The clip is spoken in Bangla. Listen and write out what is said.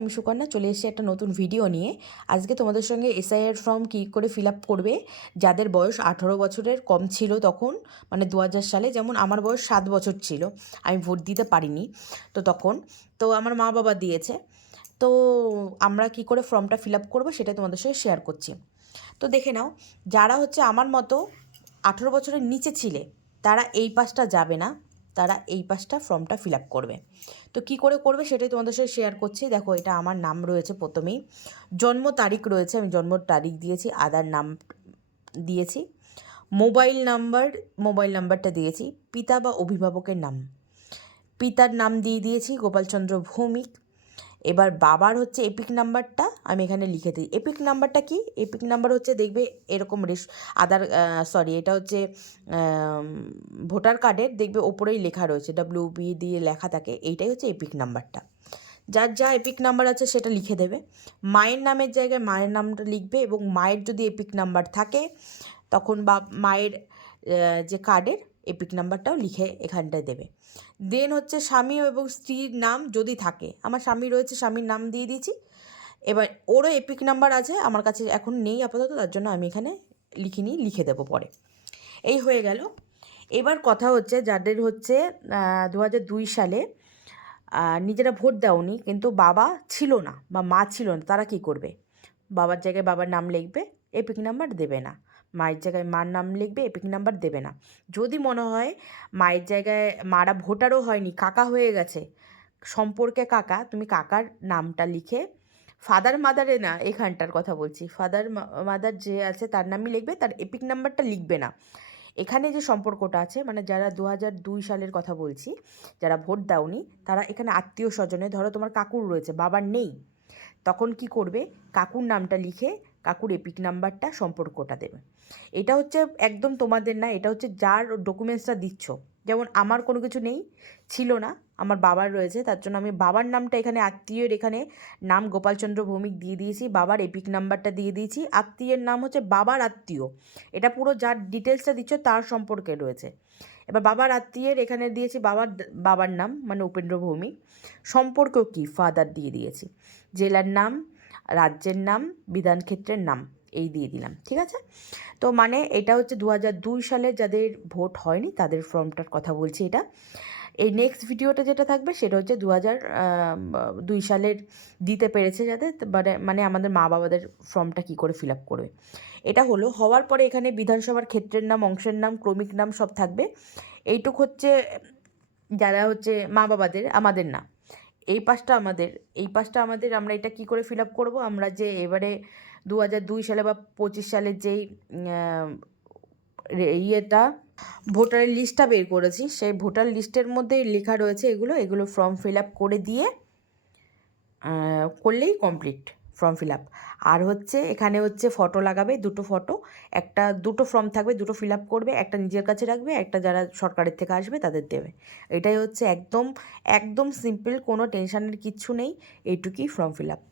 আমি সুকন্যা, চলে এসেছি একটা নতুন ভিডিও নিয়ে। আজকে তোমাদের সঙ্গে এসআইআর ফর্ম কী করে ফিল আপ করবে, যাদের বয়স আঠারো বছরের কম ছিল তখন মানে দু হাজার সালে, যেমন আমার বয়স সাত বছর ছিল, আমি ভোট দিতে পারিনি তো তখন। তো আমার মা বাবা দিয়েছে, তো আমরা কি করে ফর্মটা ফিল আপ করব সেটা তোমাদের সঙ্গে শেয়ার করছি। তো দেখে নাও, যারা হচ্ছে আমার মতো আঠেরো বছরের নিচে ছিলে, তারা এই পাশটা যাবে না। তারা এই পাশটা ফর্মটা ফিল আপ করবে। তো কি করে করবে সেটাই তোমাদের সাথে শেয়ার করছি। দেখো, এটা আমার নাম রয়েছে প্রথমেই। জন্ম তারিখ রয়েছে, আমি জন্ম তারিখ দিয়েছি আদার নাম দিয়েছি মোবাইল নাম্বার মোবাইল নাম্বারটা দিয়েছি, পিতা বা অভিভাবকের নাম। পিতার নাম দিয়ে দিয়েছি, গোপালচন্দ্র ভৌমিক। এবার বাবার হচ্ছে এপিক নাম্বারটা আমি এখানে লিখে দিই। এপিক নাম্বারটা কি? এপিক নাম্বার হচ্ছে দেখবে এরকম রেস আধার সরি এটা হচ্ছে ভোটার কার্ডের দেখবে ওপরেই লেখা রয়েছে ডাব্লিউ বি দিয়ে লেখা থাকে, এইটাই হচ্ছে এপিক নাম্বারটা যার যা এপিক নাম্বার আছে সেটা লিখে দেবে। মায়ের নামের জায়গায় মায়ের নামটা লিখবে এবং মায়ের যদি এপিক নাম্বার থাকে, তখন বা, মায়ের যে কার্ডের এপিক নাম্বারটাও লিখে এখানটায় দেবে। দেন হচ্ছে স্বামী এবং স্ত্রীর নাম যদি থাকে, আমার স্বামী রয়েছে, স্বামীর নাম দিয়ে দিয়েছি। এবার ওরও এপিক নাম্বার আছে, আমার কাছে এখন নেই আপাতত, তার জন্য আমি এখানে লিখিনি, লিখে দেবো পরে। এই হয়ে গেল। এবার কথা হচ্ছে যাদের হচ্ছে দু দুই সালে নিজেরা ভোট দেওনি, কিন্তু বাবা ছিল না বা মা ছিল না, তারা কি করবে? বাবার জায়গায় বাবার নাম লিখবে এপিক নাম্বার দেবে না। মায়ের জায়গায় মার নাম লিখবে এপিক নাম্বার দেবে না। যদি মনে হয় মায়ের জায়গায় মারা ভোটারও হয়নি, কাকা হয়ে গেছে, সম্পর্কে কাকা, তুমি কাকার নামটা লিখে ফাদার মাদারে না, এখানটার কথা বলছি ফাদার মাদার যে আছে তার নামই লিখবে, তার এপিক নাম্বারটা লিখবে না। এখানে যে সম্পর্কটা আছে মানে যারা দু দুই সালের কথা বলছি, যারা ভোট দাওনি, তারা এখানে আত্মীয় স্বজনে ধরো তোমার কাকুর রয়েছে, বাবার নেই, তখন কি করবে? কাকুর নামটা লিখে কাকুর এপিক নাম্বারটা সম্পর্কটা দেবে। এটা হচ্ছে একদম তোমাদের না, এটা হচ্ছে যার ডকুমেন্টসটা দিচ্ছ, যেমন আমার কোনো কিছু নেই, ছিল না, আমার বাবার রয়েছে, তার জন্য আমি বাবার নামটা এখানে, আত্মীয়ের এখানে নাম গোপালচন্দ্র ভৌমিক দিয়ে দিয়েছি, বাবার এপিক নাম্বারটা দিয়ে দিয়েছি, আত্মীয়ের নাম হচ্ছে বাবার আত্মীয়। এটা পুরো যার ডিটেলসটা দিচ্ছ, তার সম্পর্কে রয়েছে। এবার বাবার আত্মীয়ের এখানে দিয়েছি, বাবার বাবার নাম মানে উপেন্দ্র ভৌমিক। সম্পর্ক কি? ফাদার দিয়ে দিয়েছি। জেলার নাম রাজ্যের নাম বিধানক্ষেত্রের নাম, এই দিয়ে দিলাম, ঠিক আছে? তো মানে এটা হচ্ছে দু সালে যাদের ভোট হয়নি, তাদের ফর্মটার কথা বলছি এটা। এই নেক্সট ভিডিওটা যেটা থাকবে, সেটা হচ্ছে দু দুই সালের দিতে পেরেছে যাতে মানে মানে আমাদের মা বাবাদের ফর্মটা কী করে ফিল আপ করবে। এটা হলো, হওয়ার পরে এখানে বিধানসভার ক্ষেত্রের নাম, অংশের নাম, ক্রমিক নাম সব থাকবে। এইটুক হচ্ছে যারা হচ্ছে মা বাবাদের আমাদের না এই পাশটা আমাদের, এই পাশটা আমাদের আমরা এটা কি করে ফিল আপ করব? আমরা যে এবারে দু হাজার দুই সালে বা পঁচিশ সালের যেই ইয়েটা ভোটারের লিস্টটা বের করেছি, সেই ভোটার লিস্টের মধ্যে লেখা রয়েছে এগুলো এগুলো ফর্ম ফিল আপ করে দিয়ে করলেই কমপ্লিট ফর্ম ফিল আপ আর হচ্ছে এখানে হচ্ছে ফটো লাগাবে দুটো ফটো একটা দুটো ফর্ম থাকবে, দুটো ফিল আপ করবে, একটা নিজের কাছে রাখবে, একটা যারা সরকারের থেকে আসবে তাদের দেবে। এটাই হচ্ছে একদম একদম সিম্পল কোনো টেনশানের কিচ্ছু নেই, এইটুকুই ফর্ম ফিল আপ